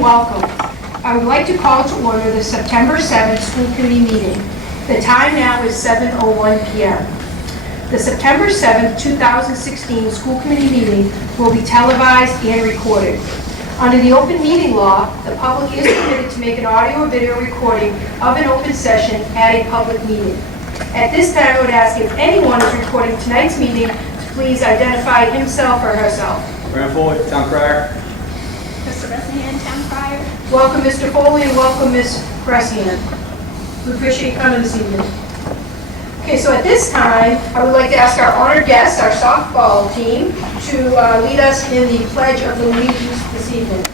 and welcome. I would like to call to order the September 7th school committee meeting. The time now is 7:01 p.m. The September 7th, 2016 school committee meeting will be televised and recorded. Under the open meeting law, the public is permitted to make an audio or video recording of an open session at a public meeting. At this time, I would ask if anyone is recording tonight's meeting to please identify himself or herself. Graham Foley, Town Crier. Mr. Bresnahan, Town Crier. Welcome, Mr. Foley, and welcome, Ms. Bresnahan. We appreciate you coming this evening. Okay, so at this time, I would like to ask our honored guest, our softball team, to lead us in the Pledge of Allegiance this evening.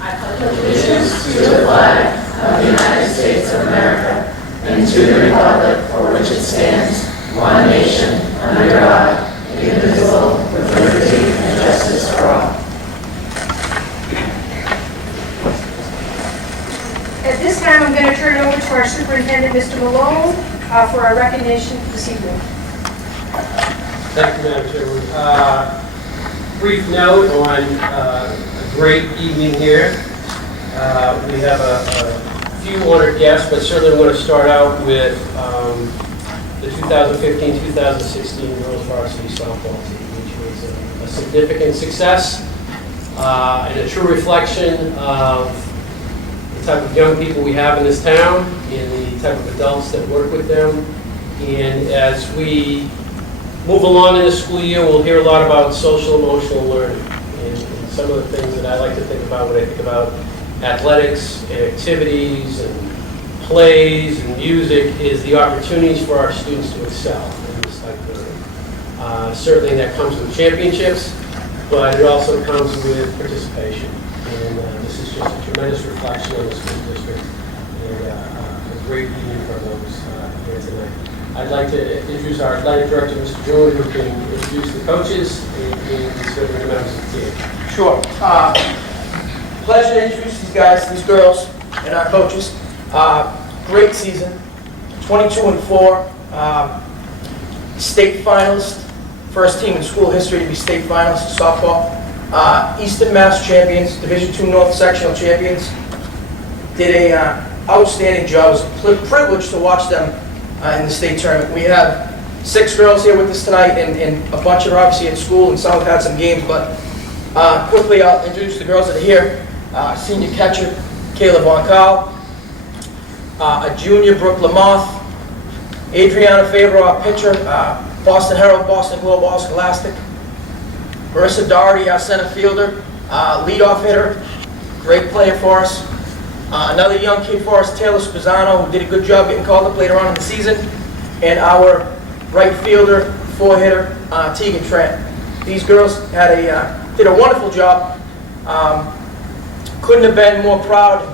I pledge allegiance to the flag of the United States of America and to the republic for which it stands, one nation, under God, indivisible, with liberty and justice for all. At this time, I'm going to turn it over to our superintendent, Mr. Malone, for our recognition this evening. Thank you, Madam Chairman. Brief note on a great evening here. We have a few honored guests, but certainly want to start out with the 2015-2016 Girls Varsity Softball team, which was a significant success and a true reflection of the type of young people we have in this town and the type of adults that work with them. And as we move along in the school year, we'll hear a lot about social emotional learning. And some of the things that I like to think about when I think about athletics and activities and plays and music is the opportunities for our students to excel in this type of learning. Certainly that comes with championships, but it also comes with participation. And this is just a tremendous reflection on the school district and a great evening for those here tonight. I'd like to introduce our athletic director, Mr. Jewell, who can introduce the coaches and certain members of the team. Sure. Pleasure to introduce these guys, these girls, and our coaches. Great season, 22-4, state finalist, first team in school history to be state finalists in softball. Eastern Mass champions, Division II North sectional champions. Did a outstanding job. It was a privilege to watch them in the state tournament. We have 6 girls here with us tonight, and a bunch are obviously at school, and some have had some games, but quickly I'll introduce the girls that are here. Senior catcher, Kayla Von Carl. A junior, Brooke Lamoth. Adriana Faber, our pitcher, Boston Herald, Boston Globe, All Scholastic. Marissa Doherty, our center fielder, leadoff hitter, great player for us. Another young kid for us, Taylor Spezzano, who did a good job getting called up later on in the season. And our right fielder, 4-hitter, Tegan Trent. These girls had did a wonderful job. Couldn't have been more proud.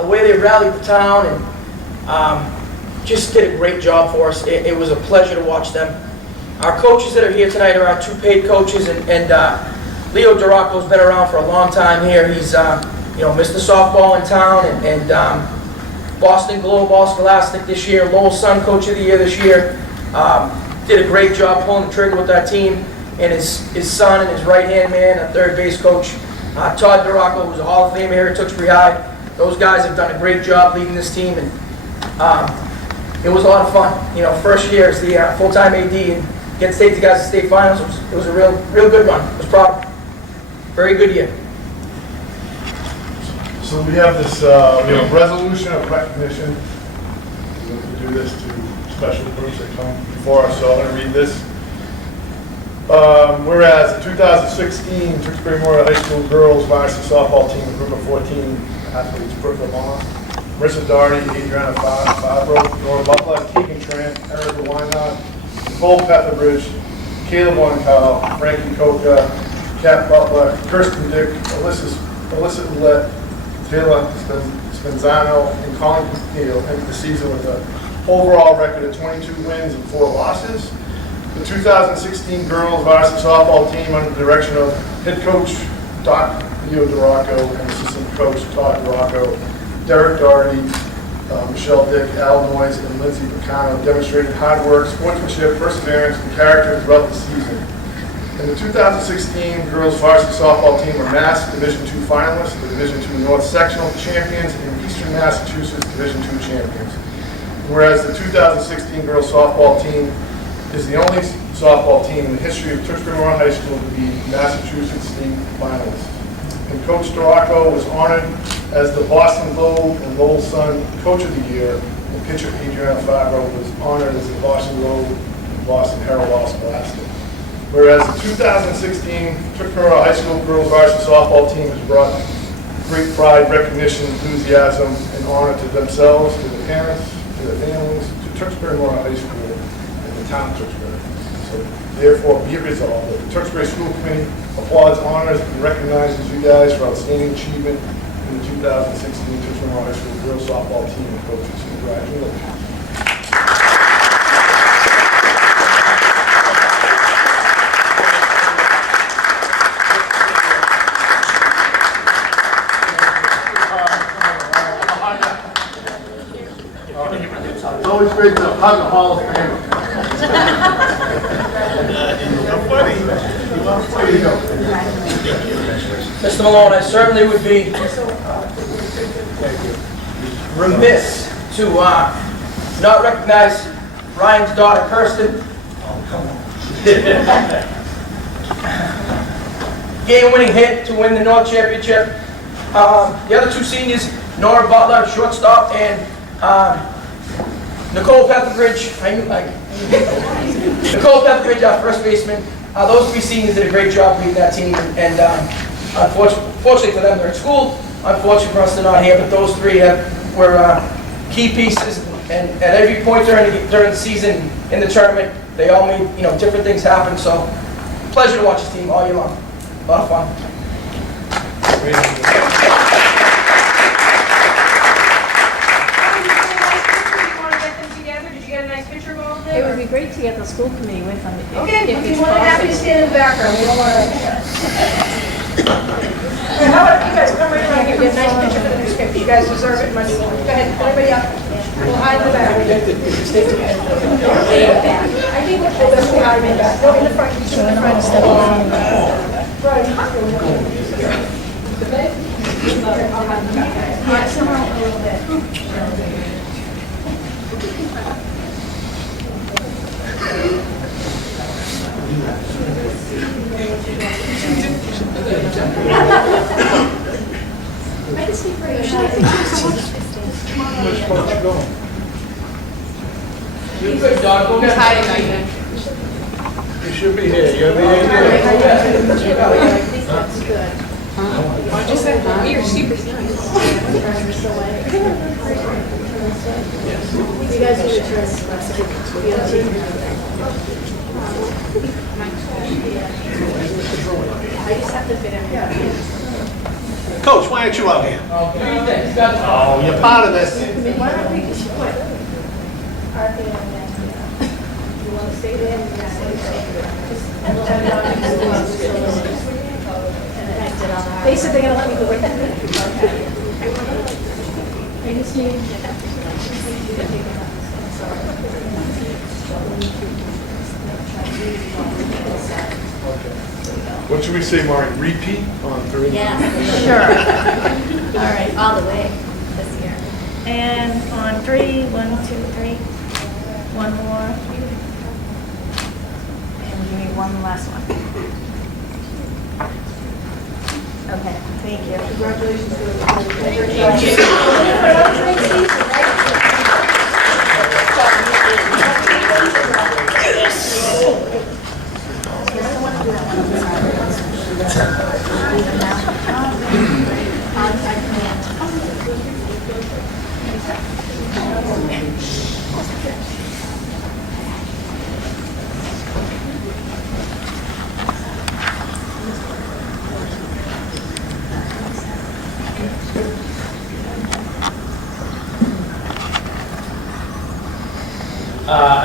The way they rallied the town and just did a great job for us. It was a pleasure to watch them. Our coaches that are here tonight are our 2 paid coaches, and Leo Duraco's been around for a long time here. He's Mr. Softball in town and Boston Globe All Scholastic this year, Lowell Sun Coach of the Year this year. Did a great job pulling the trigger with that team, and his son and his right-hand man, a third base coach, Todd Duraco, who's a Hall of Famer here at Tewksbury High. Those guys have done a great job leading this team, and it was a lot of fun. First year as the full-time AD and get to take the guys to state finals. It was a real good run. I was proud. Very good year. So we have this resolution of recognition. We have to do this to special groups that come before us, so I'm going to read this. Whereas the 2016 Tewksbury Memorial High School girls varsity softball team, a group of 14 athletes, Brooke Lamont, Marissa Doherty, Adriana Fabro, Nora Butler, Keegan Trant, Erica Weinhardt, Nicole Petherbridge, Caleb Wankau, Frankie Coca, Kat Butler, Kirsten Dick, Alyssa Ouellette, Taylor Spenzano, and Colin Castillo ended the season with an overall record of 22 wins and 4 losses. The 2016 girls varsity softball team under the direction of head coach Leo Duraco and assistant coach Todd Duraco, Derek Doherty, Michelle Dick, Al Noyes, and Lindsay Picano demonstrated hard work, sportsmanship, perseverance, and character throughout the season. And the 2016 girls varsity softball team were Mass Division II finalists, the Division II North Sectional champions, and Eastern Massachusetts Division II champions. Whereas the 2016 girls softball team is the only softball team in the history of Tewksbury Memorial High School to be Massachusetts state finalists. And Coach Storako was honored as the Boston Globe and Lowell Sun Coach of the Year, and pitcher Adriana Fabro was honored as the Boston Globe and Boston Herald All-Scholastic. Whereas the 2016 Tewksbury Memorial High School girls varsity softball team has brought great pride, recognition, enthusiasm, and honor to themselves, to the parents, to their families, to Tewksbury Memorial High School, and the town of Tewksbury. So therefore, be it resolved that the Tewksbury School Committee applauds, honors, and recognizes you guys for outstanding achievement in the 2016 Tewksbury Memorial High School girls softball team and coaches. Congratulations. It's always great to hug a Hall of Famer. There you go. Mr. Malone, I certainly would be remiss to not recognize Ryan's daughter, Kirsten. Game-winning hit to win the North Championship. The other two seniors, Nora Butler, shortstop, and Nicole Petherbridge, Nicole Petherbridge, our first baseman. Those three seniors did a great job leading that team, and unfortunately for them, they're at school. Unfortunately for us, they're not here, but those three were key pieces, and at every point during the season in the tournament, they all made different things happen. So, pleasure to watch this team all year long. A lot of fun. It would be great to get the school committee with them. Okay, if you want to have me stand in the background, we don't want to. How about you guys come right around here, get a nice picture for the newspaper. You guys deserve it much more. Go ahead, everybody up. We'll hide in the back. I think we'll just hide in the back. Go in the front. You in the front. Step along. Right. I'll hide in the back. Yeah, somehow a little bit. You good, dog. Go get You should be here. You're the AD. That's good. Why'd you say that? We are super nice. You guys do the trust. I just have to fit in. Coach, why aren't you out here? Oh, you're part of this. Why don't we just quit? You want to stay there? They said they're going to let me go with them. I just need. What should we say, Mark? Repeat on 3? Yeah, sure. All right, all the way this year. And on 3, 1, 2, 3. One more. And give me one last one. Okay, thank you. Congratulations.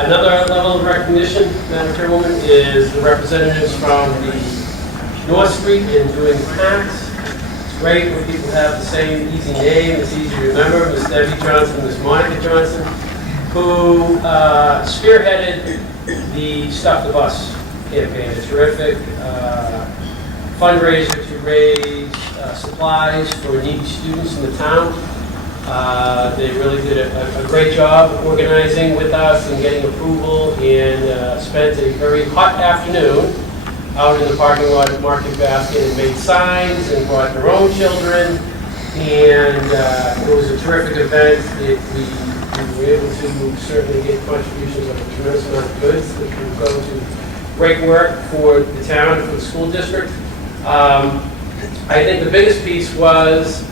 Another level of recognition, Madam Chairwoman, is the representatives from the North Street in doing packs. It's great when people have the same easy name, it's easy to remember. Miss Debbie Johnson, Miss Monica Johnson, who spearheaded the Stuff the Bus campaign, a terrific fundraiser to raise supplies for needy students in the town. They really did a great job organizing with us and getting approval, and spent a very hot afternoon out in the parking lot at Market Basket and made signs and brought their own children. And it was a terrific event. We were able to certainly get contributions of a tremendous amount of goods that would go to great work for the town and for the school district. I think the biggest piece was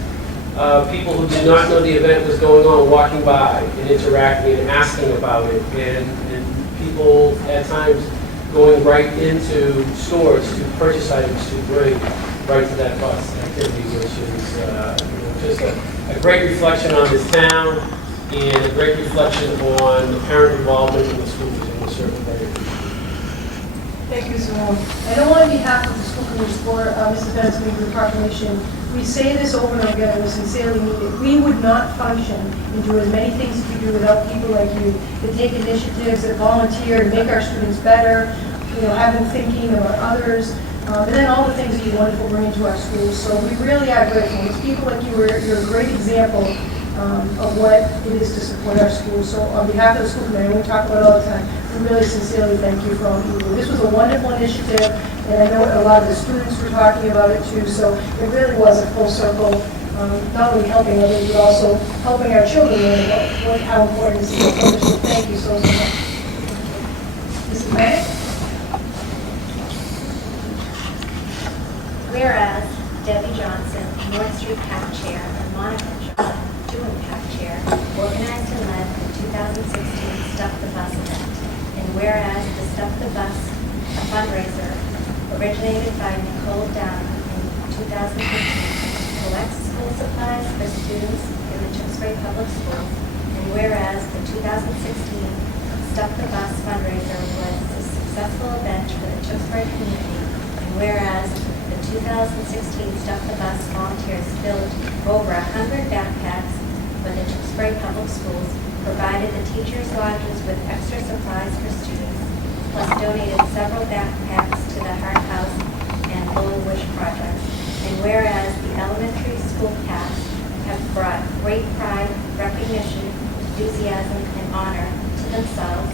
people who did not know the event was going on walking by and interacting and asking about it, and people at times going right into stores to purchase items to bring right to that bus activity, which is just a great reflection on this town and a great reflection on the parent involvement in the schools, and we're certainly very appreciative. Thank you, Simone. I know on behalf of the school committee for Mrs. Benson for the proclamation, we say this over and over again, and we sincerely mean it. We would not function and do as many things as we do without people like you that take initiatives, that volunteer to make our students better, have them thinking about others, and then all the things that you wonderful bring into our schools. So we really are grateful. It's people like you, you're a great example of what it is to support our schools. So on behalf of the school committee, we talk about it all the time, we really sincerely thank you for all you do. This was a wonderful initiative, and I know a lot of the students were talking about it too, so it really was a full circle, not only helping others, but also helping our children learn about how important this is. So thank you so much. Mrs. Bennett? Whereas Debbie Johnson, North Street PAC Chair, and Monica Johnson, Doing PAC Chair, organized and led the 2016 Stuff the Bus event. And whereas the Stuff the Bus, a fundraiser originated by Nicole Downey in 2015, collects school supplies for students in the Tewksbury Public Schools. And whereas the 2016 Stuff the Bus fundraiser was a successful event for the Tewksbury community. And whereas the 2016 Stuff the Bus volunteers filled over 100 backpacks for the Tewksbury Public Schools, provided the teachers' lodges with extra supplies for students, plus donated several backpacks to the Heart House and Lone Wish projects. And whereas the elementary school cast have brought great pride, recognition, enthusiasm, and honor to themselves,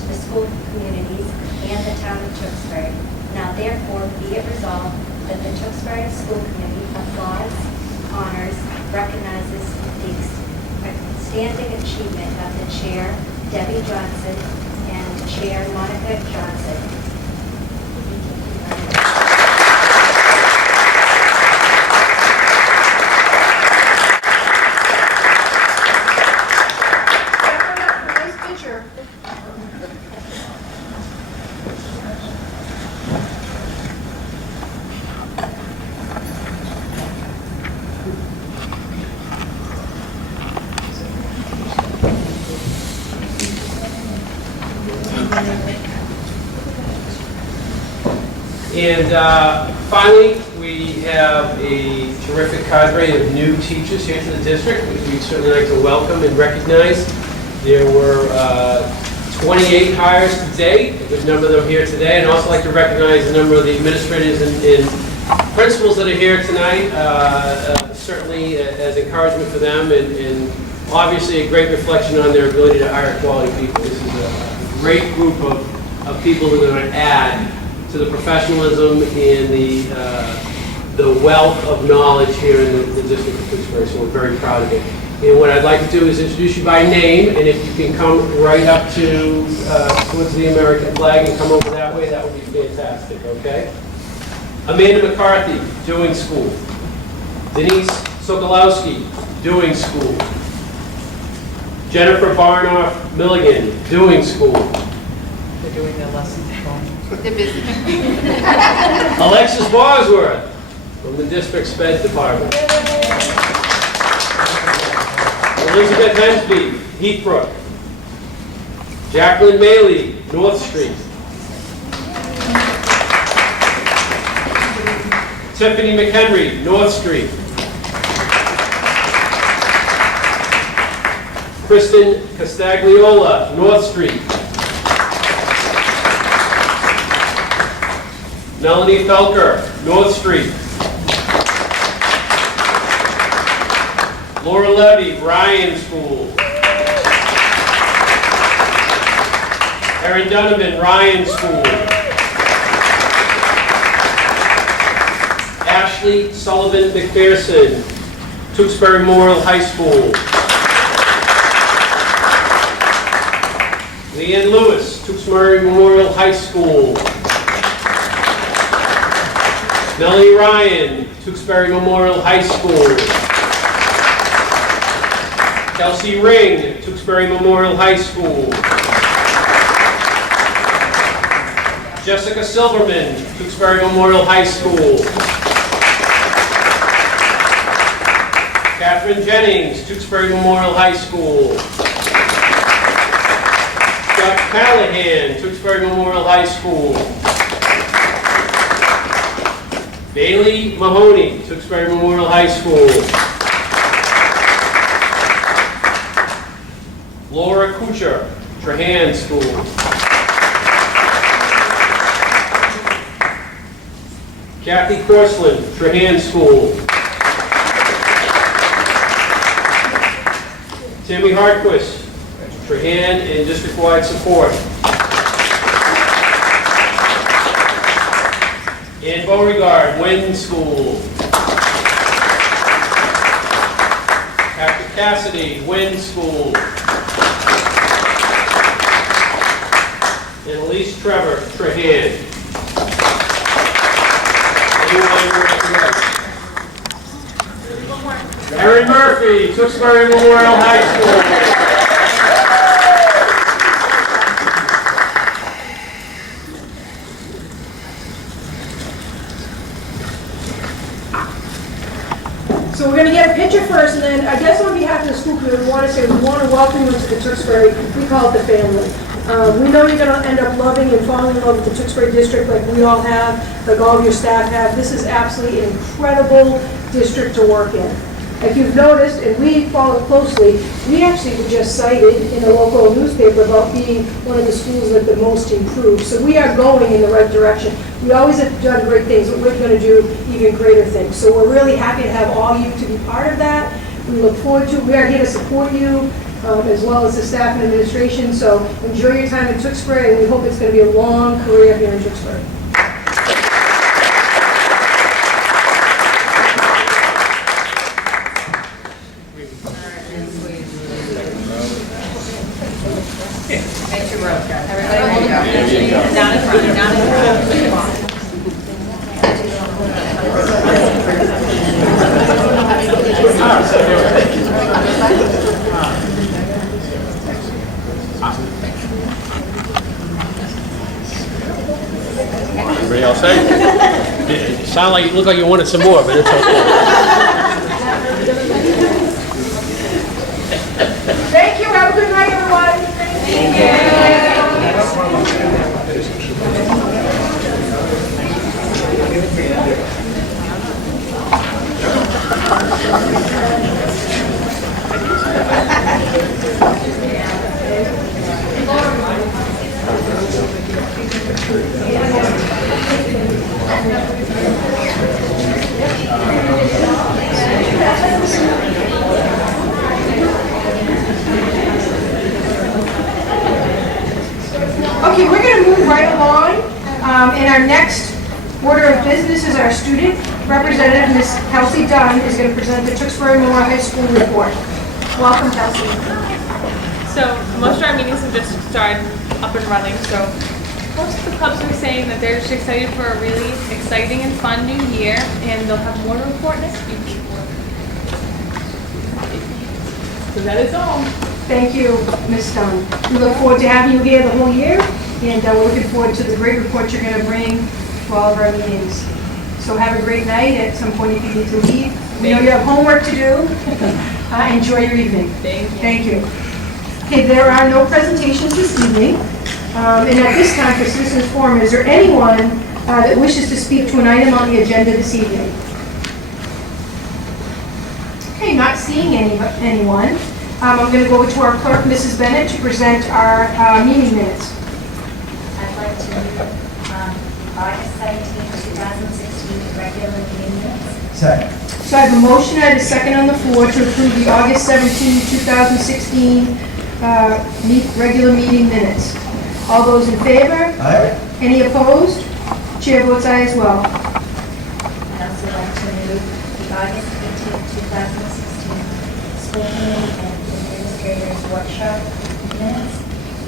to the school communities, and the town of Tewksbury. Now therefore be it resolved that the Tewksbury School Committee applauds, honors, recognizes the outstanding achievement of the Chair, Debbie Johnson, and Chair Monica Johnson. Nice picture. And finally, we have a terrific cadre of new teachers here to the district, which we'd certainly like to welcome and recognize. There were 28 hires to date, a good number of them here today, and also like to recognize a number of the administrators and principals that are here tonight, certainly as encouragement for them, and obviously a great reflection on their ability to hire quality people. This is a great group of people who are going to add to the professionalism and the wealth of knowledge here in the district of Tewksbury, so we're very proud of it. And what I'd like to do is introduce you by name, and if you can come right up to towards the American flag and come over that way, that would be fantastic, okay? Amanda McCarthy, doing school. Denise Sokolowski, doing school. Jennifer Barnoff Milligan, doing school. They're doing their lessons at home. They're busy. Alexis Bosworth from the district sped department. Elizabeth Hensby, Heathbrook. Jacqueline Maley, North Street. Tiffany McHenry, North Street. Kristen Castagliola, North Street. Melanie Felker, North Street. Laura Levy, Ryan School. Erin Donovan, Ryan School. Ashley Sullivan McPherson, Tewksbury Memorial High School. Leanne Lewis, Tewksbury Memorial High School. Melanie Ryan, Tewksbury Memorial High School. Kelsey Ring, Tewksbury Memorial High School. Jessica Silverman, Tewksbury Memorial High School. Catherine Jennings, Tewksbury Memorial High School. Scott Callahan, Tewksbury Memorial High School. Bailey Mahoney, Tewksbury Memorial High School. Laura Kuchar, Trahan School. Kathy Corsland, Trahan School. Tammy Hartquist, Trahan and district-wide support. Ann Beauregard, Wynn School. Patrick Cassidy, Wynn School. And Elise Trevor, Trahan. Erin Murphy, Tewksbury Memorial High School. So we're going to get a picture first, and then I guess on behalf of the school committee, we want to say we want to welcome you to the Tewksbury. We call it the family. We know you're going to end up loving and falling in love with the Tewksbury district like we all have, like all of your staff have. This is absolutely an incredible district to work in. If you've noticed, and we follow closely, we actually were just cited in a local newspaper about being one of the schools that the most improved. So we are going in the right direction. We always have done great things, but we're going to do even greater things. So we're really happy to have all you to be part of that. We look forward to it. We are here to support you, as well as the staff and administration. So enjoy your time in Tewksbury, and we hope it's going to be a long career here in Tewksbury. Down in front, down in front. Everybody else say? It sounded like you look like you wanted some more, but it's okay. Thank you. Have a good night, everyone. Thank you. Okay, we're going to move right along. And our next order of business is our student representative, Ms. Kelsey Dunn, is going to present the Tewksbury Memorial High School report. Welcome, Kelsey. So most of our meetings have just started up and running, so most of the clubs are saying that they're just excited for a really exciting and fun new year, and they'll have more to report next week. So that is all. Thank you, Ms. Dunn. We look forward to having you here the whole year, and we're looking forward to the great report you're going to bring to all of our meetings. So have a great night. At some point, if you need to leave, we know you have homework to do. Enjoy your evening. Thank you. Okay, there are no presentations this evening. And at this time, for Citizens Forum, is there anyone that wishes to speak to an item on the agenda this evening? Okay, not seeing anyone. I'm going to go to our clerk, Mrs. Bennett, to present our meeting minutes. I'd like to move August 17, regular meeting minutes. Second. So I have a motion, I have a second on the floor to approve the August 17, 2016 regular meeting minutes. All those in favor? Aye. Any opposed? Chair votes aye as well. I'd also like to move the August 18, 2016 school committee and administrators workshop minutes.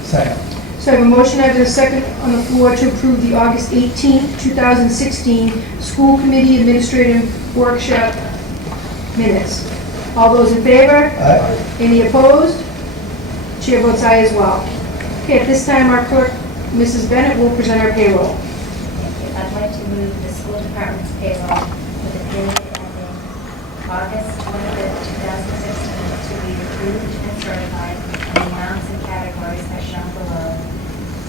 Second. So I have a motion, I have a second on the floor to approve the August 18, 2016 school committee administrative workshop minutes. All those in favor? Aye. Any opposed? Chair votes aye as well. Okay, at this time, our clerk, Mrs. Bennett, will present our payroll. I'd like to move the school department's payroll for the period ending August 25th, 2016 to be approved and certified, and the amounts and categories are shown below,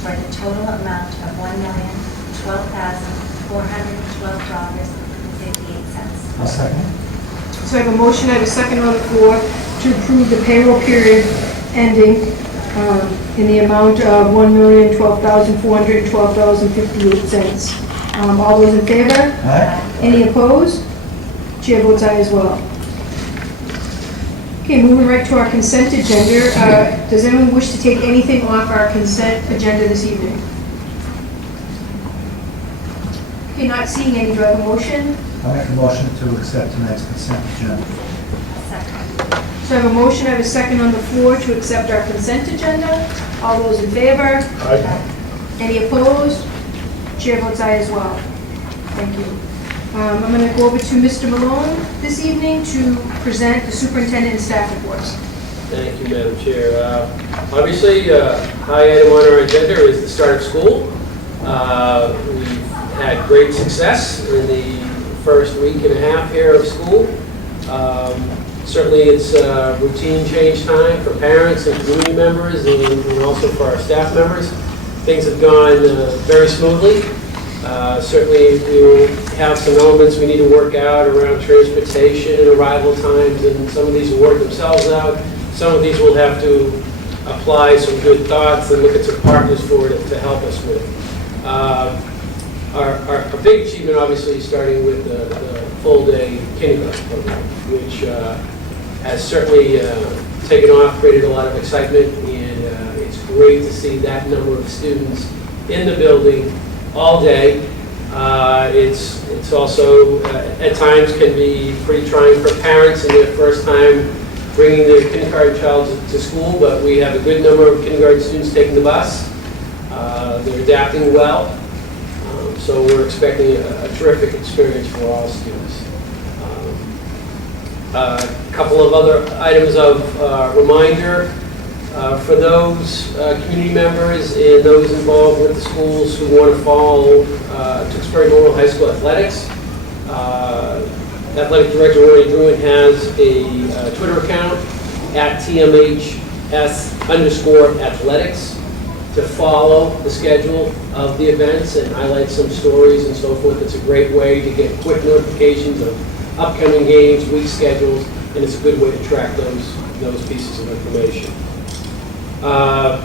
for the total amount of $1,012,412.58. I'll second. So I have a motion, I have a second on the floor to approve the payroll period ending in the amount of $1,012,412.58. All those in favor? Aye. Any opposed? Chair votes aye as well. Okay, moving right to our consent agenda. Does anyone wish to take anything off our consent agenda this evening? Okay, not seeing any, do I have a motion? I'll make a motion to accept tonight's consent agenda. Second. So I have a motion, I have a second on the floor to accept our consent agenda. All those in favor? Aye. Any opposed? Chair votes aye as well. Thank you. I'm going to go over to Mr. Malone this evening to present the superintendent and staff reports. Thank you, Madam Chair. Obviously, high item on our agenda is the start of school. We've had great success in the first week and a half here of school. Certainly, it's routine change time for parents and community members and also for our staff members. Things have gone very smoothly. Certainly, we have some elements we need to work out around transportation and arrival times, and some of these will work themselves out. Some of these will have to apply some good thoughts and look at some partners for it to help us with. Our big achievement, obviously, is starting with the full-day kindergarten program, which has certainly taken off, created a lot of excitement, and it's great to see that number of students in the building all day. It's also, at times, can be pretty trying for parents in their first time bringing their kindergarten child to school, but we have a good number of kindergarten students taking the bus. They're adapting well, so we're expecting a terrific experience for all students. A couple of other items of reminder. For those community members and those involved with the schools who want to follow Tewksbury Memorial High School athletics, Athletic Director Rory Druin has a Twitter account at TMHS_athletics to follow the schedule of the events and highlight some stories and so forth. It's a great way to get quick notifications of upcoming games, week schedules, and it's a good way to track those pieces of information. A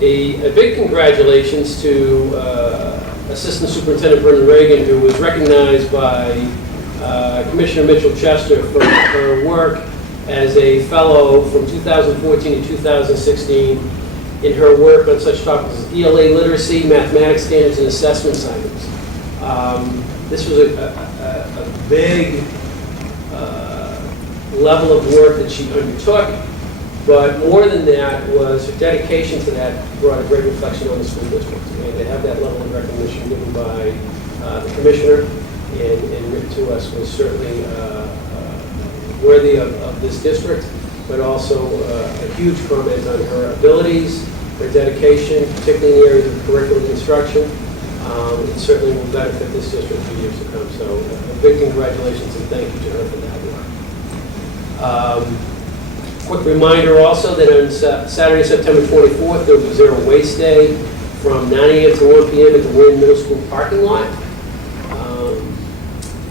big congratulations to Assistant Superintendent Brendan Reagan, who was recognized by Commissioner Mitchell Chester for her work as a fellow from 2014 to 2016 in her work on such topics as ELA literacy, mathematics standards, and assessment assignments. This was a big level of work that she undertook. But more than that was her dedication to that brought a great reflection on the school district. And to have that level of recognition given by the commissioner and written to us was certainly worthy of this district, but also a huge comment on her abilities, her dedication, particularly in the areas of curriculum instruction. It certainly will benefit this district for years to come. So a big congratulations and thank you to her for that work. Quick reminder also that on Saturday, September 24th, there will be Zero Waste Day from 9 a.m. to 1 p.m. at the Wynn Middle School parking lot.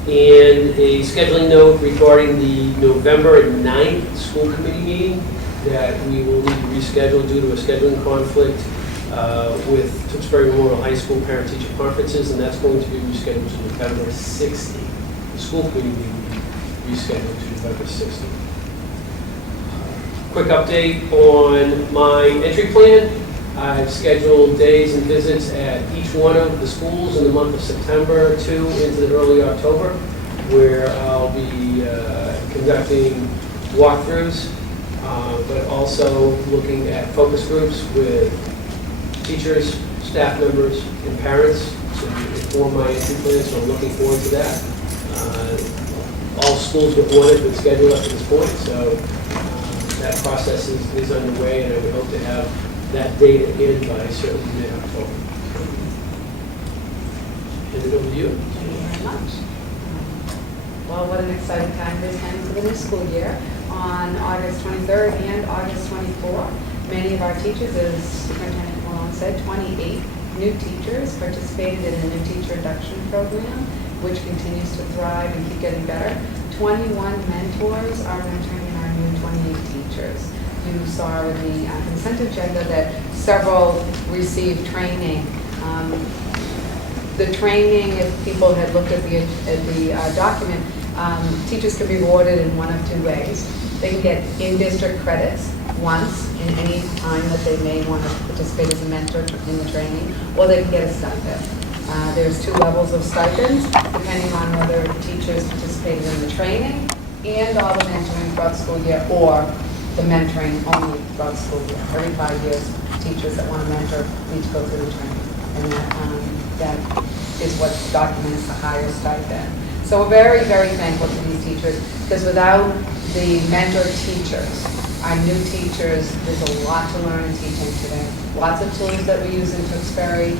And a scheduling note regarding the November 9th school committee meeting that we will need to reschedule due to a scheduling conflict with Tewksbury Memorial High School parent-teacher conferences, and that's going to be rescheduled to November 16th. The school committee meeting will be rescheduled to November 16th. Quick update on my entry plan. I've scheduled days and visits at each one of the schools in the month of September to into early October, where I'll be conducting walkthroughs, but also looking at focus groups with teachers, staff members, and parents to inform my entry plan, so I'm looking forward to that. All schools but one have been scheduled up to this point, so that process is underway, and I would hope to have that data in by certainly mid-October. Hand it over to you. Thank you very much. Well, what an exciting time it is heading to the new school year. On August 23rd and August 24th, many of our teachers, as Superintendent Malone said, 28 new teachers participated in a new teacher induction program, which continues to thrive and keep getting better. 21 mentors are mentoring our new 28 teachers. You saw in the consent agenda that several received training. The training, if people had looked at the document, teachers can be rewarded in one of two ways. They can get in-district credits once in any time that they may want to participate as a mentor in the training, or they can get a stipend. There's two levels of stipends, depending on whether teachers participated in the training and all the mentoring throughout the school year, or the mentoring only throughout the school year. Every 5 years, teachers that want to mentor need to go through the training. And that is what documents the higher stipend. So we're very, very thankful to these teachers, because without the mentor teachers, our new teachers, there's a lot to learn in teaching today. Lots of tools that we use in Tewksbury,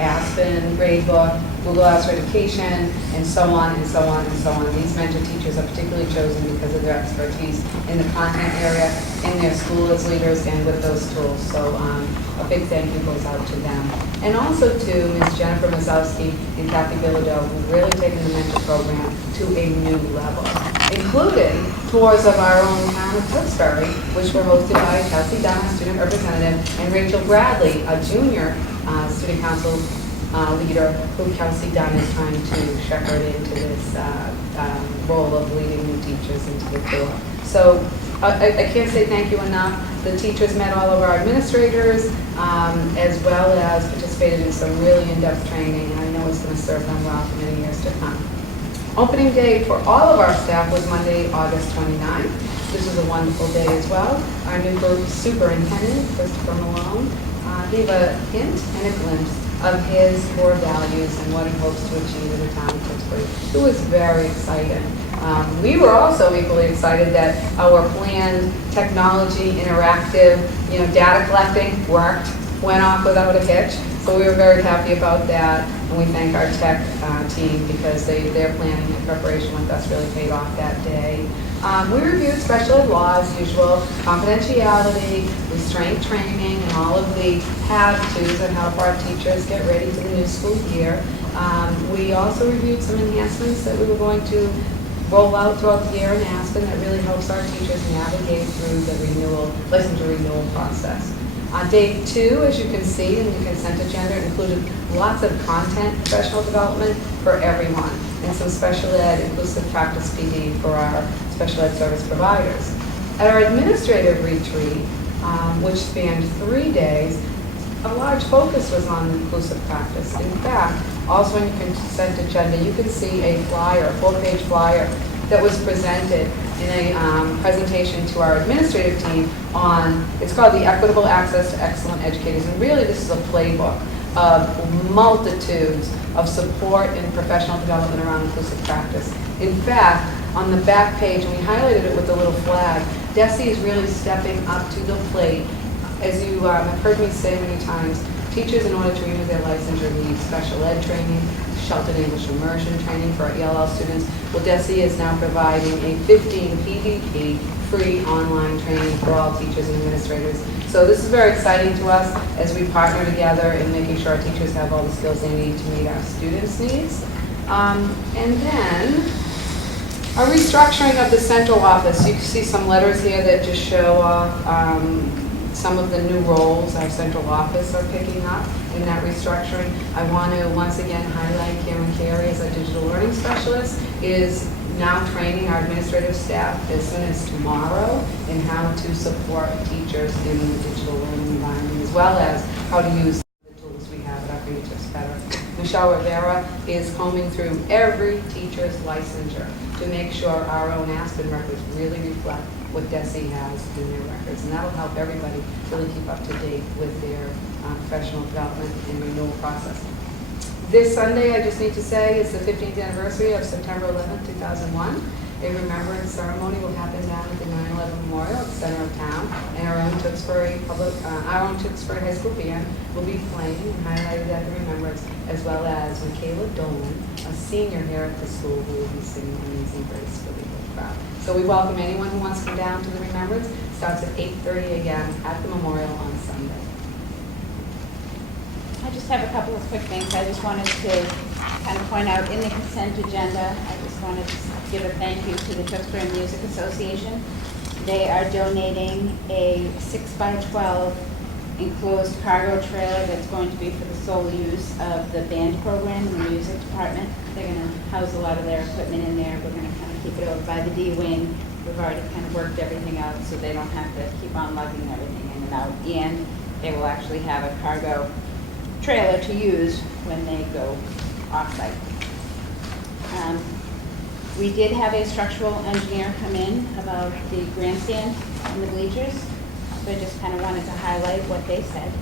Aspen, Gradebook, Google Apps for Education, and so on and so on and so on. These mentor teachers are particularly chosen because of their expertise in the content area, in their school as leaders, and with those tools. So a big thank you goes out to them. And also to Ms. Jennifer Mazowski and Kathy Bilodeau, who've really taken the mentor program to a new level, including tours of our own town of Tewksbury, which were hosted by Kelsey Dunn, student representative, and Rachel Bradley, a junior student council leader who Kelsey Dunn is trying to shepherd into this role of leading new teachers into the field. So I can't say thank you enough. The teachers met all of our administrators, as well as participated in some really in-depth training, and I know it's going to serve them well for many years to come. Opening day for all of our staff was Monday, August 29th. This was a wonderful day as well. Our new group superintendent, Christopher Malone, gave a hint and a glimpse of his core values and what he hopes to achieve in the town of Tewksbury. It was very exciting. We were also equally excited that our planned technology, interactive, data collecting worked, went off without a hitch. So we were very happy about that, and we thank our tech team because their planning and preparation with us really paid off that day. We reviewed special ed law as usual, confidentiality, restraint training, and all of the have-tos that help our teachers get ready for the new school year. We also reviewed some enhancements that we were going to roll out throughout the year in Aspen that really helps our teachers navigate through the licensure renewal process. Day 2, as you can see in the consent agenda, included lots of content professional development for everyone, and some special ed inclusive practice PD for our special ed service providers. At our administrative retreat, which spanned 3 days, a large focus was on inclusive practice. In fact, also in your consent agenda, you can see a flyer, a 4-page flyer that was presented in a presentation to our administrative team on, it's called the Equitable Access to Excellent Educators. And really this is a playbook of multitudes of support and professional development around inclusive practice. In fact, on the back page, and we highlighted it with the little flag, DESE is really stepping up to the plate. As you have heard me say many times, teachers, in order to renew their licensure, need special ed training, sheltered English immersion training for our ELL students. Well, DESE is now providing a 15 PDP free online training for all teachers and administrators. So this is very exciting to us as we partner together in making sure our teachers have all the skills they need to meet our students' needs. And then a restructuring of the central office. You can see some letters here that just show off Some of the new roles our central office are picking up in that restructuring. I want to once again highlight Karen Carey as our digital learning specialist is now training our administrative staff as soon as tomorrow in how to support teachers in the digital learning environment, as well as how to use the tools we have at our fingertips better. Michelle Rivera is combing through every teacher's licensure to make sure our own Aspen records really reflect what DESE has in their records. And that'll help everybody really keep up to date with their professional development and renewal process. This Sunday, I just need to say, is the 15th anniversary of September 11th, 2001. A remembrance ceremony will happen down at the 9/11 Memorial at the center of town, and our own Tewksbury High School band will be playing and highlighted at the remembrance, as well as Michaela Dolan, a senior here at the school, who will be singing Amazing Grace for the whole crowd. So we welcome anyone who wants to come down to the remembrance. It starts at 8:30 again at the memorial on Sunday. I just have a couple of quick things. I just wanted to kind of point out in the consent agenda, I just wanted to give a thank you to the Tewksbury Music Association. They are donating a 6x12 enclosed cargo trailer that's going to be for the sole use of the band program in the music department. They're going to house a lot of their equipment in there. We're going to kind of keep it over by the D wing. We've already kind of worked everything out so they don't have to keep on lugging everything in and out. And they will actually have a cargo trailer to use when they go off-site. We did have a structural engineer come in about the grandstand and the bleachers. So I just kind of wanted to highlight what they said.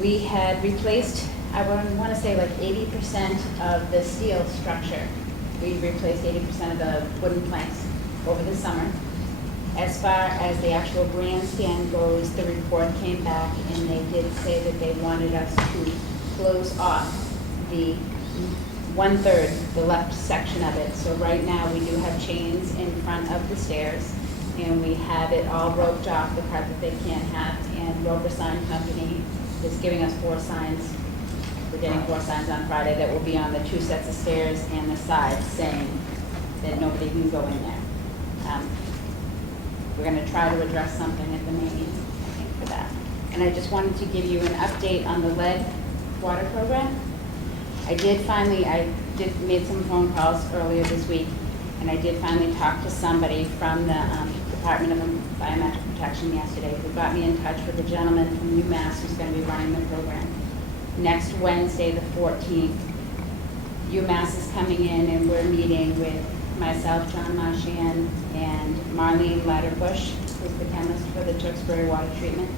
We had replaced, I want to say like 80% of the steel structure. We replaced 80% of the wooden planks over the summer. As far as the actual grandstand goes, the report came back and they did say that they wanted us to close off the 1/3, the left section of it. So right now we do have chains in front of the stairs and we have it all roped off, the part that they can't have, and Rover Sign Company is giving us 4 signs. We're getting 4 signs on Friday that will be on the 2 sets of stairs and the sides saying that nobody can go in there. We're going to try to address something at the meeting, I think, for that. And I just wanted to give you an update on the lead water program. I made some phone calls earlier this week, and I did finally talk to somebody from the Department of Environmental Protection yesterday who got me in touch with a gentleman from UMass who's going to be running the program. Next Wednesday, the 14th, UMass is coming in and we're meeting with myself, John Marchand, and Marlene Ladderbush, who's the chemist for the Tewksbury water treatment.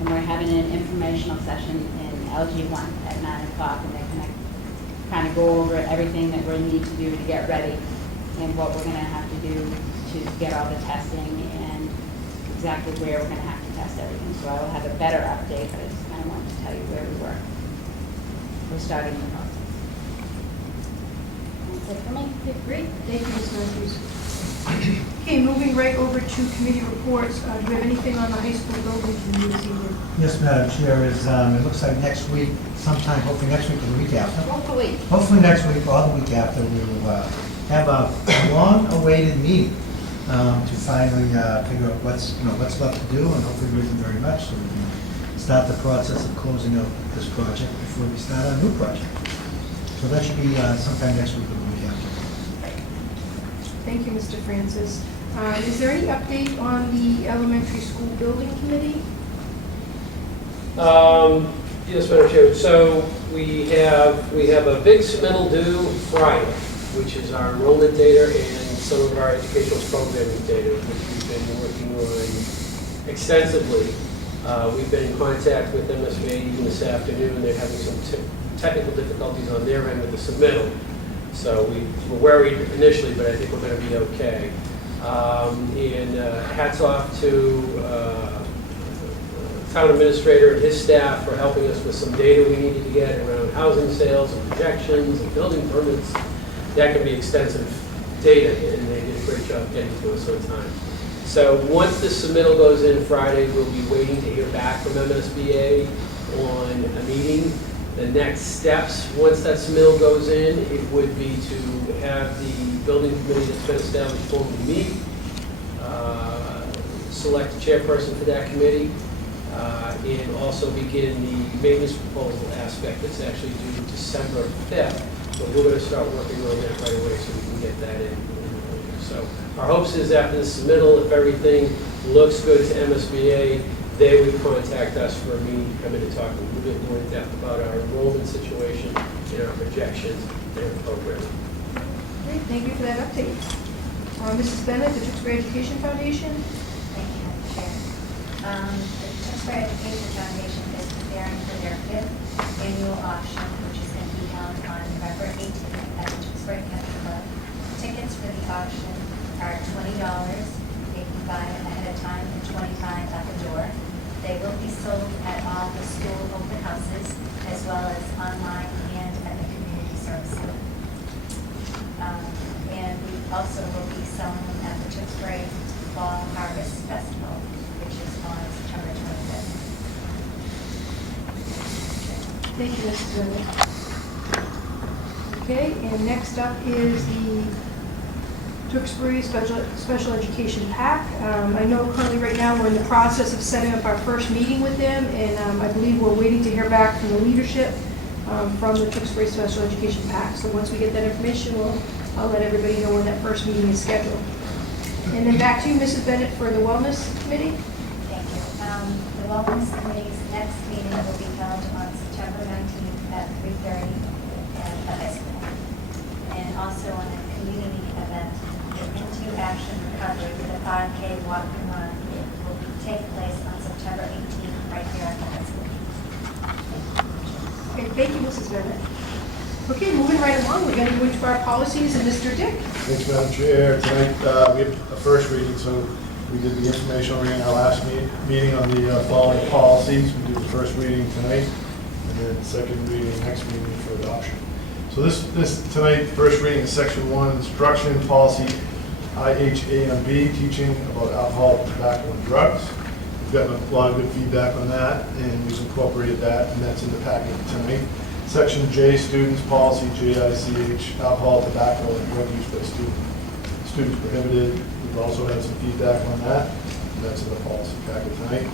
And we're having an informational session in LG1 at 9 o'clock, and they're going to kind of go over everything that we need to do to get ready and what we're going to have to do to get all the testing and exactly where we're going to have to test everything. So I will have a better update, but I just kind of wanted to tell you where we were. We're starting the process. That's it for me. Okay, great. Thank you, Ms. Matthews. Okay, moving right over to committee reports. Do you have anything on the high school building committee this evening? Yes, Madam Chair, it looks like next week, sometime, hopefully next week or the week after. Hopefully Next week or the week after, we will have a long-awaited meeting to finally figure out what's left to do, and hopefully there isn't very much, so we can start the process of closing out this project before we start a new project. So that should be sometime next week or the week after. Thank you, Mr. Francis. Is there any update on the elementary school building committee? Yes, Madam Chair. So we have a big submittal due Friday, which is our enrollment data and some of our educational programming data, which we've been working on extensively. We've been in contact with MSBA even this afternoon. They're having some technical difficulties on their end with the submittal. So we were worried initially, but I think we're going to be okay. And hats off to town administrator and his staff for helping us with some data we needed to get around housing sales and projections and building permits. That can be extensive data, and they did a great job getting to us on time. So once the submittal goes in Friday, we'll be waiting to hear back from MSBA on a meeting. The next steps, once that submittal goes in, it would be to have the building committee that's been established formally meet, select a chairperson for that committee, and also begin the maintenance proposal aspect that's actually due December 5th. But we're going to start working on that right away so we can get that in. So our hopes is after the submittal, if everything looks good to MSBA, they would contact us for a meeting to come in and talk a little bit more in depth about our enrollment situation and our projections and our program. Great, thank you for that update. Mrs. Bennett, the Tewksbury Education Foundation. Thank you, Madam Chair. The Tewksbury Education Foundation is preparing for their 5th annual auction, which is going to be held on November 18th at the Tewksbury Country Club. Tickets for the auction are $20. They can buy them ahead of time and $25 at the door. They will be sold at all the school open houses, as well as online and at the community service center. And we also will be selling them at the Tewksbury Fall Harvest Festival, which is on September 25th. Thank you, Mrs. Bennett. Okay, and next up is the Tewksbury Special Education PAC. I know currently right now we're in the process of setting up our first meeting with them, and I believe we're waiting to hear back from the leadership from the Tewksbury Special Education PAC. So once we get that information, I'll let everybody know when that first meeting is scheduled. And then back to you, Mrs. Bennett, for the Wellness Committee. Thank you. The Wellness Committee's next meeting will be held on September 19th at 3:30 at the high school. And also on a community event, the Into Action Recovery with a 5K walk and run will take place on September 18th right here at the high school. Okay, thank you, Mrs. Bennett. Okay, moving right along, we're going to go into our policies, and Mr. Dick. Thanks, Madam Chair. Tonight, we have a first reading, so we did the informational reading in our last meeting on the following policies. We do the first reading tonight, and then second reading next meeting for adoption. So this tonight, first reading is Section 1, Instruction Policy IHAMB, teaching about alcohol, tobacco, and drugs. We've gotten a lot of good feedback on that, and we've incorporated that, and that's in the packet tonight. Section J, Students Policy, JICH, alcohol, tobacco, and drug use by students prohibited. We've also had some feedback on that, and that's in the policy packet tonight.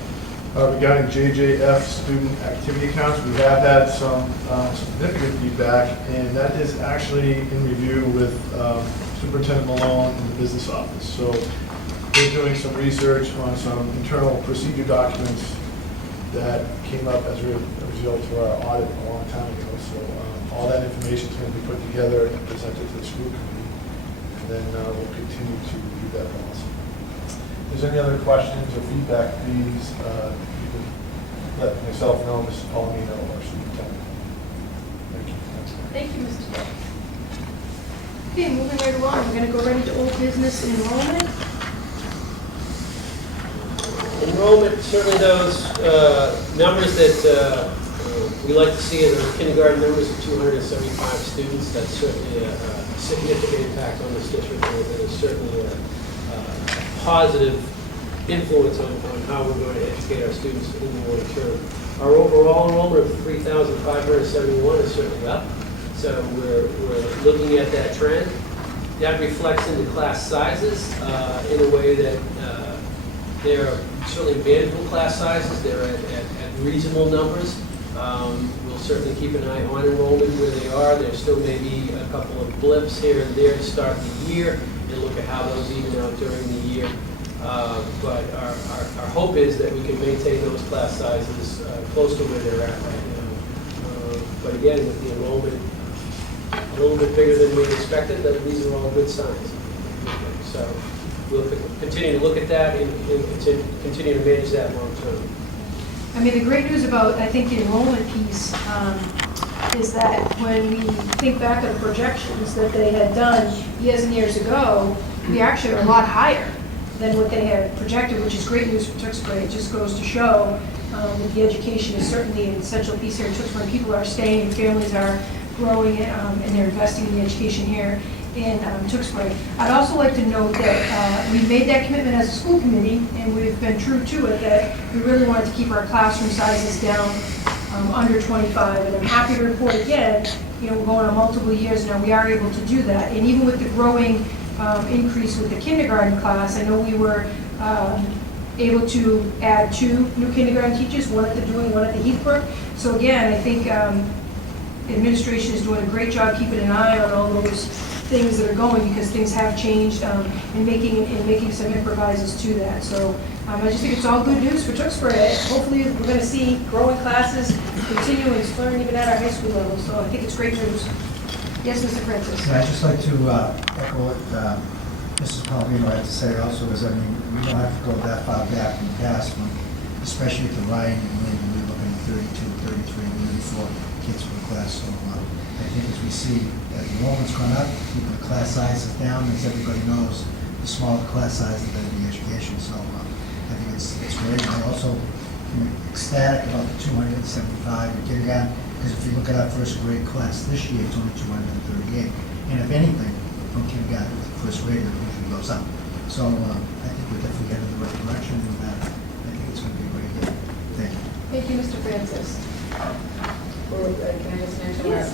Regarding JJF, student activity accounts, we have had some significant feedback, and that is actually in review with Superintendent Malone in the business office. So we're doing some research on some internal procedure documents that came up as a result of our audit a long time ago. So all that information is going to be put together and presented to the school committee, and then we'll continue to review that policy. If there's any other questions or feedback, please you can let myself know, Mrs. Palomino, or Superintendent. Thank you. Thank you, Mr. Dick. Okay, moving right along, we're going to go right into old business and enrollment. Enrollment, certainly those numbers that we like to see in the kindergarten numbers of 275 students. That's certainly a significant impact on this district, and it's certainly a positive influence on how we're going to educate our students in the long term. Our overall enrollment of 3,571 is certainly up, so we're looking at that trend. That reflects in the class sizes in a way that they're certainly manageable class sizes. They're at reasonable numbers. We'll certainly keep an eye on enrollment where they are. There still may be a couple of blips here and there to start the year and look at how those even out during the year. But our hope is that we can maintain those class sizes close to where they're at right now. But again, with the enrollment a little bit bigger than we expected, these are all good signs. So we'll continue to look at that and continue to manage that long term. I mean, the great news about, I think, the enrollment piece is that when we think back on the projections that they had done years and years ago, we actually are a lot higher than what they had projected, which is great news for Tewksbury. It just goes to show that the education is certainly an essential piece here in Tewksbury. People are staying, families are growing, and they're investing in the education here in Tewksbury. I'd also like to note that we made that commitment as a school committee, and we've been true to it, that we really wanted to keep our classroom sizes down under 25. And I'm happy to report again, we're going on multiple years now, we are able to do that. And even with the growing increase with the kindergarten class, I know we were able to add 2 new kindergarten teachers, one at the Dewey, one at the Heathbrook. So again, I think administration is doing a great job keeping an eye on all those things that are going, because things have changed, and making some improvises to that. So I just think it's all good news for Tewksbury. Hopefully, we're going to see growing classes, continuing to learn even at our high school level. So I think it's great news. Yes, Mr. Francis. Yeah, I'd just like to echo what Mrs. Palomino had to say also, is, I mean, we don't have to go that far back in the past, when, especially with the Ryan and Lynn, we were looking at 32, 33, maybe 34 kids per class. So I think as we see that the enrollment's gone up, keeping the class sizes down, as everybody knows, the smaller class size, the better the education. So I think it's great. And I also am ecstatic about the 275 in kindergarten, because if you look at our first grade class this year, it's only 238. And if anything, from kindergarten to first grade, it usually goes up. So I think we're definitely headed in the right direction, and I think it's going to be a great year. Thank you. Thank you, Mr. Francis. Can I just mention our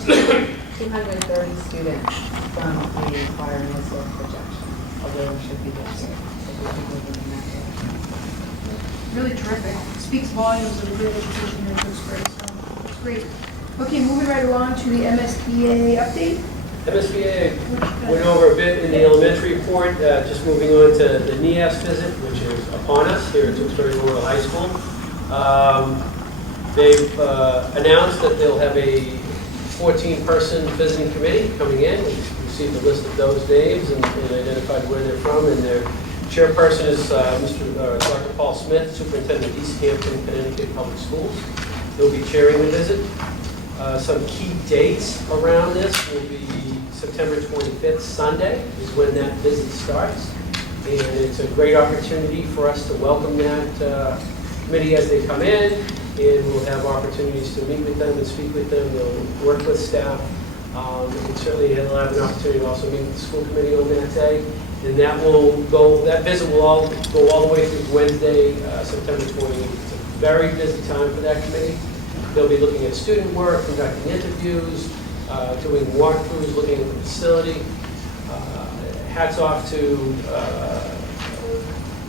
230 students from the choir and whistle projection, although it should be this year. So we'll be moving in that direction. Really terrific. Speaks volumes of the great education here in Tewksbury. So it's great. Okay, moving right along to the MSBA update. MSBA went over a bit in the elementary report, just moving on to the NEAS visit, which is upon us here at Tewksbury Memorial High School. They've announced that they'll have a 14-person visiting committee coming in. We received a list of those names and identified where they're from, and their chairperson is Dr. Paul Smith, Superintendent of East Hampton, Connecticut Public Schools. He'll be chairing the visit. Some key dates around this will be September 25th, Sunday, is when that visit starts. And it's a great opportunity for us to welcome that committee as they come in, and we'll have opportunities to meet with them and speak with them. They'll work with staff. And certainly they'll have an opportunity to also meet with the school committee on that day. And that visit will all go all the way through Wednesday, September 28th. It's a very busy time for that committee. They'll be looking at student work, conducting interviews, doing walkthroughs, looking at the facility. Hats off to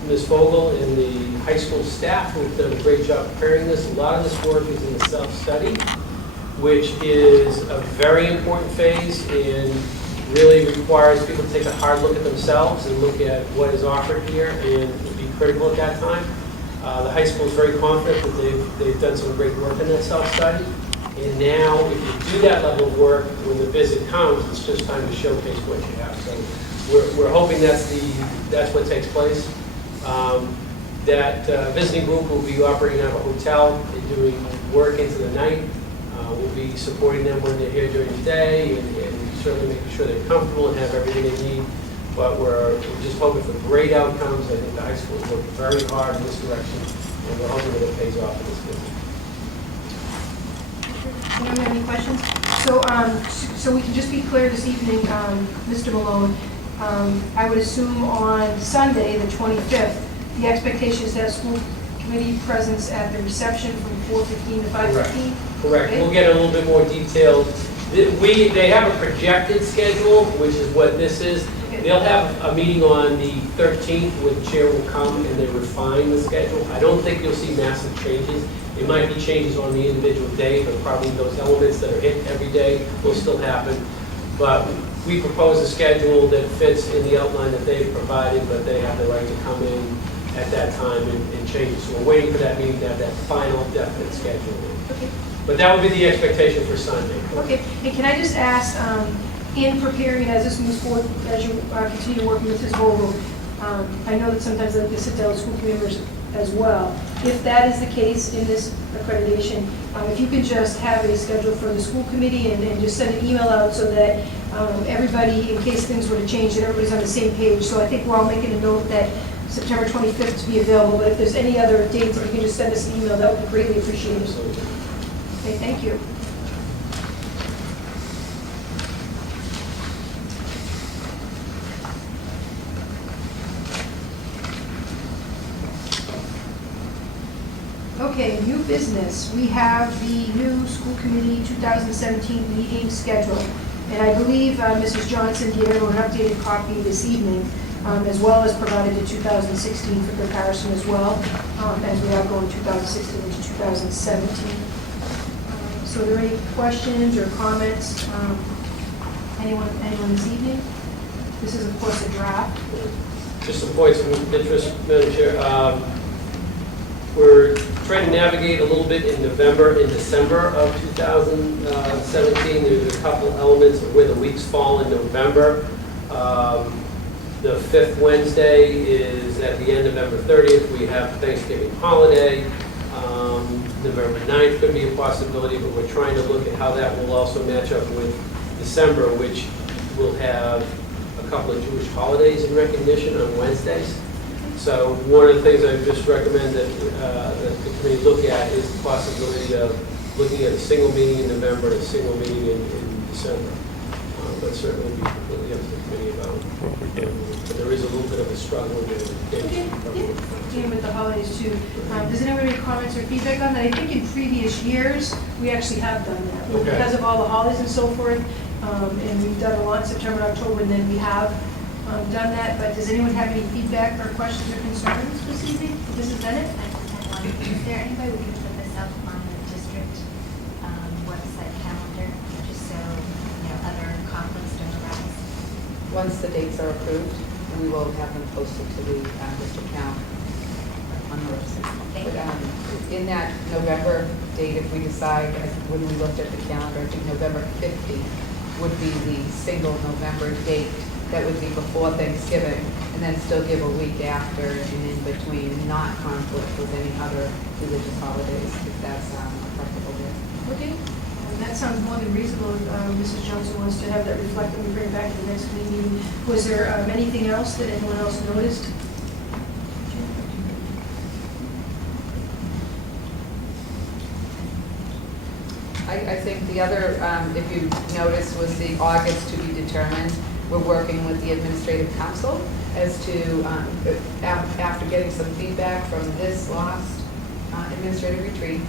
Ms. Vogel and the high school staff who have done a great job preparing this. A lot of this work is in the self-study, which is a very important phase and really requires people to take a hard look at themselves and look at what is offered here and be critical at that time. The high school is very confident that they've done some great work in that self-study. And now, if you do that level of work, when the visit comes, it's just time to showcase what you have. So we're hoping that's what takes place. That visiting group will be operating out of a hotel and doing work into the night. We'll be supporting them when they're here during the day and certainly making sure they're comfortable and have everything they need. But we're just hoping for great outcomes. I think the high school is working very hard in this direction, and we're hoping that it pays off in this visit. Anyone have any questions? So we can just be clear this evening, Mr. Malone. I would assume on Sunday, the 25th, the expectation is that school committee presence at the reception from 4:15 to 5:15? Correct. Okay. We'll get a little bit more detailed. They have a projected schedule, which is what this is. Okay. They'll have a meeting on the 13th where the chair will come and they refine the schedule. I don't think you'll see massive changes. It might be changes on the individual day, but probably those elements that are hit every day will still happen. But we propose a schedule that fits in the outline that they've provided, but they have the right to come in at that time and change it. So we're waiting for that meeting to have that final definite schedule. Okay. But that would be the expectation for Sunday. Okay, and can I just ask, in preparing as this moves forward, as you continue working with Ms. Vogel, I know that sometimes they like to sit down with school committee members as well. If that is the case in this accreditation, if you could just have a schedule for the school committee and just send an email out so that everybody, in case things were to change, that everybody's on the same page. So I think we're all making a note that September 25th to be available, but if there's any other dates, if you can just send us an email, that would be greatly appreciated. Okay, thank you. Okay, new business. We have the new school committee 2017 meeting schedule. And I believe Mrs. Johnson gave everyone an updated copy this evening. as well as provided the 2016 for comparison as well, as we are going 2016 into 2017. So are there any questions or comments? Anyone this evening? This is, of course, a draft. Just some points of interest, Madam Chair. We're trying to navigate a little bit in November and December of 2017. There's a couple elements of where the weeks fall in November. The fifth Wednesday is at the end of November 30th. We have Thanksgiving holiday. November 9th could be a possibility, but we're trying to look at how that will also match up with December, which will have a couple of Jewish holidays in recognition on Wednesdays. So one of the things I just recommend that the committee look at is the possibility of looking at a single meeting in November and a single meeting in December. But certainly be completely up to the committee about what we do. But there is a little bit of a struggle in Dealing with the holidays too. Does anyone have any comments or feedback on that? I think in previous years, we actually have done that. Okay. Because of all the holidays and so forth, and we've done a lot in September and October, and then we have done that. But does anyone have any feedback or questions or concerns this evening? Mrs. Bennett? Is there any way we can put this up on the district website calendar, just so, other conflicts don't arise? Once the dates are approved, we will have them posted to the district calendar on the website. But in that November date, if we decide, when we looked at the calendar, I think November 15th would be the single November date that would be before Thanksgiving, and then still give a week after and in between, not conflict with any other religious holidays, if that's applicable there. Okay. That sounds more than reasonable. Mrs. Johnson wants to have that reflected and bring it back to the next meeting. Was there anything else that anyone else noticed? I think the other, if you noticed, was the August to be determined. We're working with the administrative council as to, after getting some feedback from this last administrative retreat,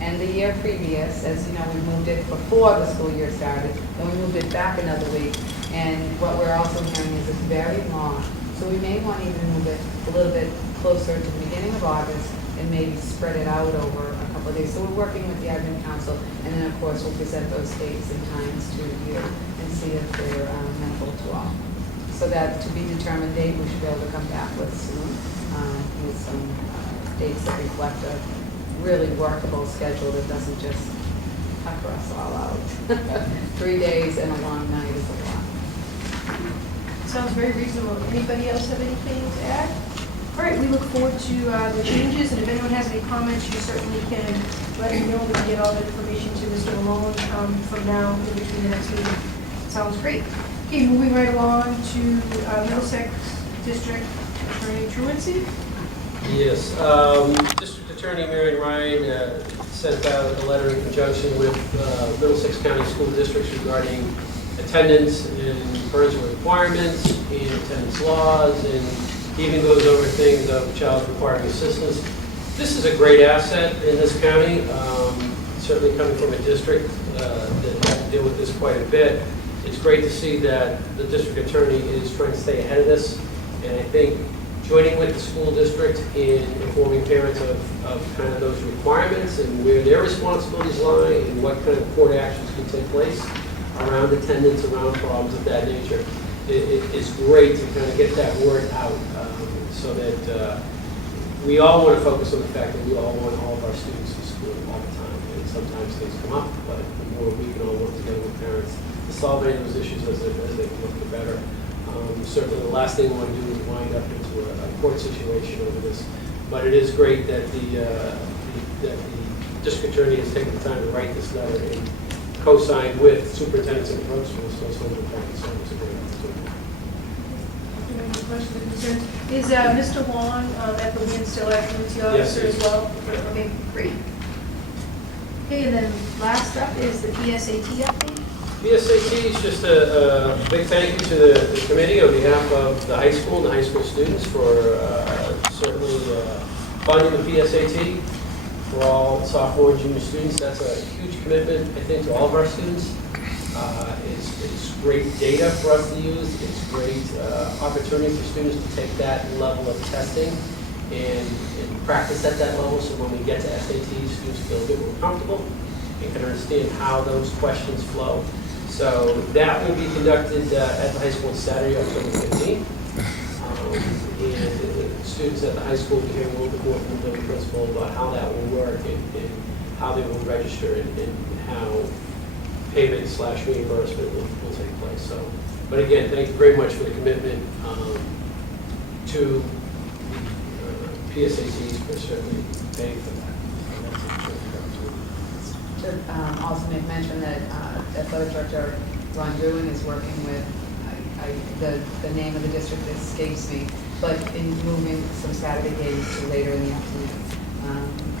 and the year previous, as you know, we moved it before the school year started, then we moved it back another week. And what we're also hearing is it's very long. So we may want to even move it a little bit closer to the beginning of August and maybe spread it out over a couple of days. So we're working with the admin council, and then of course we'll present those dates and times to you and see if they're amenable to all. So that to be determined date, we should be able to come back with soon, with some dates that reflect a really workable schedule that doesn't just pucker us all out. 3 days and a long night is a lot. Sounds very reasonable. Anybody else have anything to add? All right, we look forward to the changes, and if anyone has any comments, you certainly can let me know. We can get all the information to Mr. Malone from now in between the next meeting. Sounds great. Okay, moving right along to Middlesex District Attorney Truancy. Yes. District Attorney Marion Ryan sent out a letter in conjunction with Middlesex County School Districts regarding attendance and parental requirements and attendance laws, and even goes over things of child requiring assistance. This is a great asset in this county, certainly coming from a district that had to deal with this quite a bit. It's great to see that the district attorney is trying to stay ahead of this, and I think joining with the school district in informing parents of kind of those requirements and where their responsibilities lie and what kind of court actions can take place around attendance, around problems of that nature. It's great to kind of get that word out so that we all want to focus on the fact that we all want all of our students in school all the time. And sometimes things come up, but the more we can all work together with parents to solve any of those issues as they come up, the better. Certainly the last thing we want to do is wind up into a court situation over this. But it is great that the district attorney has taken the time to write this letter and co-signed with superintendents and principals, so it's wonderful. So it's a great opportunity. Any questions or concerns? Is Mr. Wong at the Win still our truancy officer Yes, as well? Okay, great. Okay, and then last up is the PSAT update. PSAT is just a big thank you to the committee on behalf of the high school and the high school students for certainly funding the PSAT for all sophomore and junior students. That's a huge commitment, I think, to all of our students. It's great data for us to use. It's great opportunity for students to take that level of testing and practice at that level, so when we get to SATs, students feel a bit more comfortable and can understand how those questions flow. So that will be conducted at the high school on Saturday, October 15th. And students at the high school will be hearing a little bit more from the building principal about how that will work and how they will register and how payment/reimbursement will take place. So, but again, thank you very much for the commitment to PSATs, for certainly paying for that. Should also make mention that Athletic Director Ron Gruen is working with, the name of the district escapes me, but in moving some Saturday games to later in the afternoon.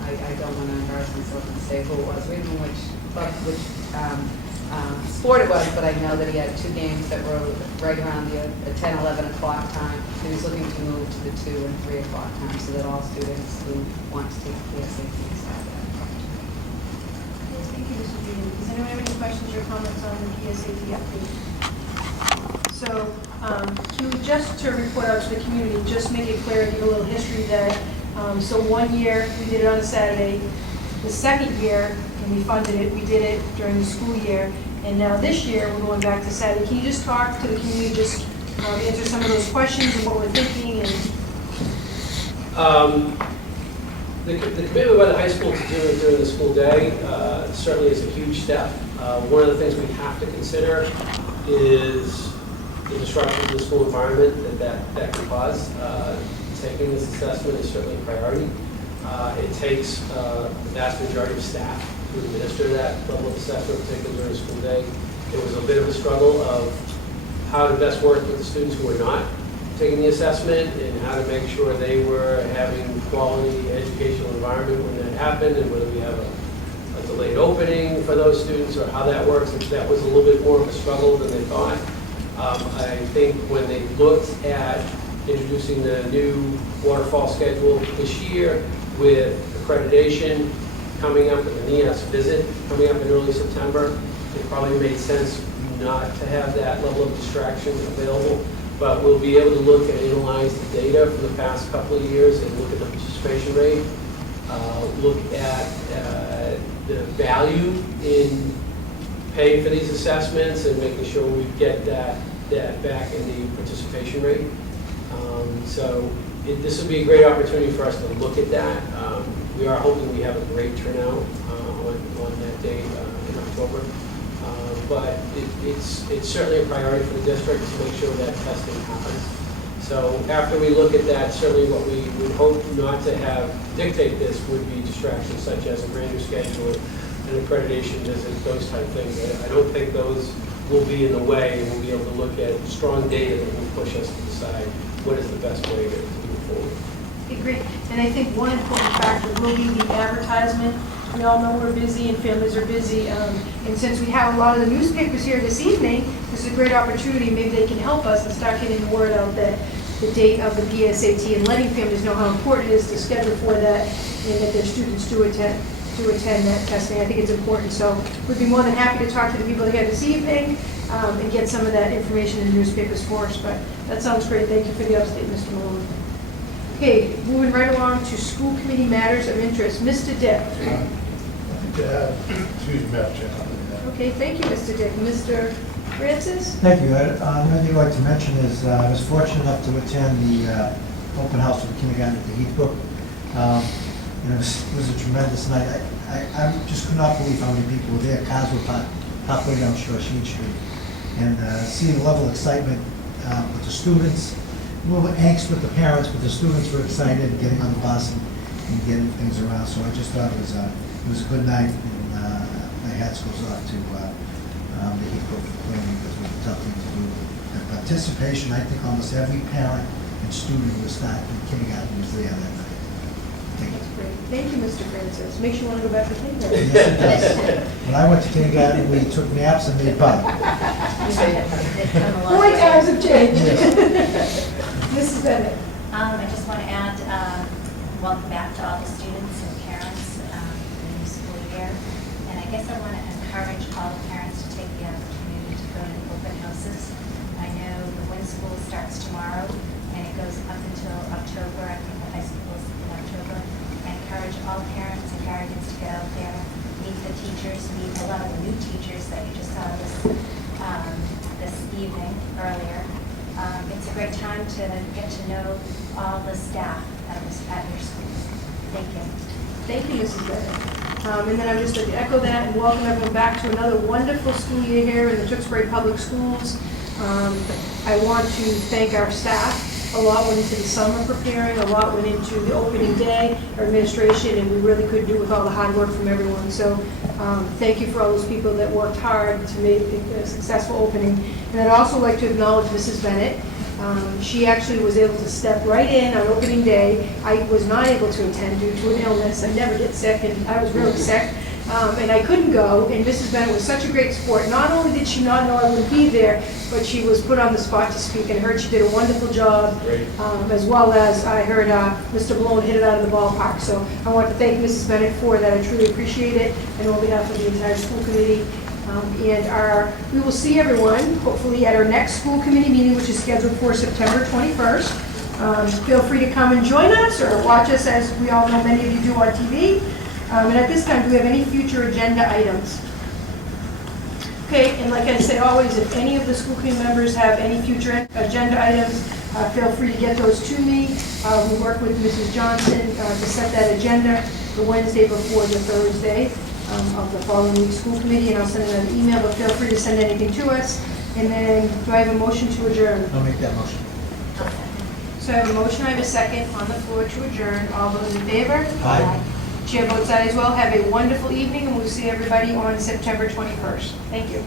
I don't want to embarrass myself and say who it was, or even which club, which sport it was, but I know that he had 2 games that were right around the 10, 11 o'clock time. He was looking to move to the 2 and 3 o'clock time so that all students who want to take the SATs have that opportunity. Thank you, Mr. Bean. Does anyone have any questions or comments on the PSAT update? So, just to report out to the community, just make it clear, give a little history that, so 1 year, we did it on a Saturday. The second year, and we funded it, we did it during the school year. And now this year, we're going back to Saturday. Can you just talk to the community, just answer some of those questions and what we're thinking? And The commitment by the high school to do it during the school day certainly is a huge step. One of the things we have to consider is the disruption to the school environment that can cause. Taking this assessment is certainly a priority. It takes the vast majority of staff to administer that level of assessment, particularly during the school day. It was a bit of a struggle of how to best work with the students who were not taking the assessment and how to make sure they were having quality educational environment when that happened, and whether we have a delayed opening for those students or how that works. That was a little bit more of a struggle than they thought. I think when they looked at introducing the new waterfall schedule this year with accreditation coming up and the NEAS visit coming up in early September, it probably made sense not to have that level of distraction available. But we'll be able to look and analyze the data from the past couple of years and look at the participation rate, look at the value in paying for these assessments and making sure we get that back in the participation rate. This will be a great opportunity for us to look at that. We are hoping we have a great turnout on that date in October. But it's certainly a priority for the district to make sure that testing happens. So after we look at that, certainly what we would hope not to have dictate this would be distractions such as a brand new schedule, an accreditation visit, those type of things. I don't think those will be in the way, and we'll be able to look at strong data that will push us to decide what is the best way to move forward. Okay, great. And I think one important factor will be the advertisement. We all know we're busy and families are busy. And since we have a lot of the newspapers here this evening, this is a great opportunity. Maybe they can help us and start getting the word out that the date of the PSAT and letting families know how important it is to schedule for that and that their students do attend that testing. I think it's important. So we'd be more than happy to talk to the people here this evening and get some of that information in the newspapers for us. But that sounds great. Thank you for the update, Mr. Malone. Okay, moving right along to school committee matters of interest. Mr. Dick. Excuse me, Madam Chair. Okay, thank you, Mr. Dick. Mr. Francis? Thank you. Another thing I'd like to mention is I was fortunate enough to attend the open house for the kindergarten at the Heathbrook. It was a tremendous night. I just could not believe how many people were there. Cars were parked halfway down Sheen Street. And seeing the level of excitement with the students, a little bit angst with the parents, but the students were excited getting on the bus and getting things around. So I just thought it was a good night, and my hats goes off to the Heathbrook for planning, because it was a tough thing to do. The participation, I think almost every parent and student who was starting in kindergarten was there that night. Thank you. That's great. Thank you, Mr. Francis. Makes you want to go back to kindergarten. Yes, it does. When I went to kindergarten, we took naps and made pie. Boy, times have changed. Mrs. Bennett. I just want to add, welcome back to all the students and parents in the new school year. And I guess I want to encourage all the parents to take the opportunity go to open houses. I know the Wynn School starts tomorrow, and it goes up until October. I think the high school is in October. I encourage all parents and guardians to get out there, meet the teachers, meet a lot of the new teachers that you just saw this evening, earlier. It's a great time to get to know all the staff at your schools. Thank you. Thank you, Mrs. Bennett. And then I would just like to echo that and welcome everyone back to another wonderful school year here in the Tewksbury Public Schools. I want to thank our staff. A lot went into the summer preparing, a lot went into the opening day, our administration, and we really could do with all the hard work from everyone. So thank you for all those people that worked hard to make it a successful opening. And I'd also like to acknowledge Mrs. Bennett. She actually was able to step right in on opening day. I was not able to attend due to an illness. I never get sick, and I was really sick. And I couldn't go, and Mrs. Bennett was such a great sport. Not only did she not know I would be there, but she was put on the spot to speak, and I heard she did a wonderful job, as well as I heard Mr. Malone hit it out of the ballpark. So I want to thank Mrs. Bennett for that. I truly appreciate it, and on behalf of the entire school committee. We will see everyone, hopefully, at our next school committee meeting, which is scheduled for September 21st. Feel free to come and join us, or watch us, as we all know many of you do on TV. And at this time, do we have any future agenda items? Okay, and like I say always, if any of the school committee members have any future agenda items, feel free to get those to me. We work with Mrs. Johnson to set that agenda the Wednesday before the Thursday of the following week's school committee, and I'll send another email, but feel free to send anything to us. And then, do I have a motion to adjourn? I'll make that motion. So I have a motion, I have a second on the floor to adjourn. All those in favor? Aye. Chair votes aye as well. Have a wonderful evening, and we'll see everybody on September 21st. Thank you.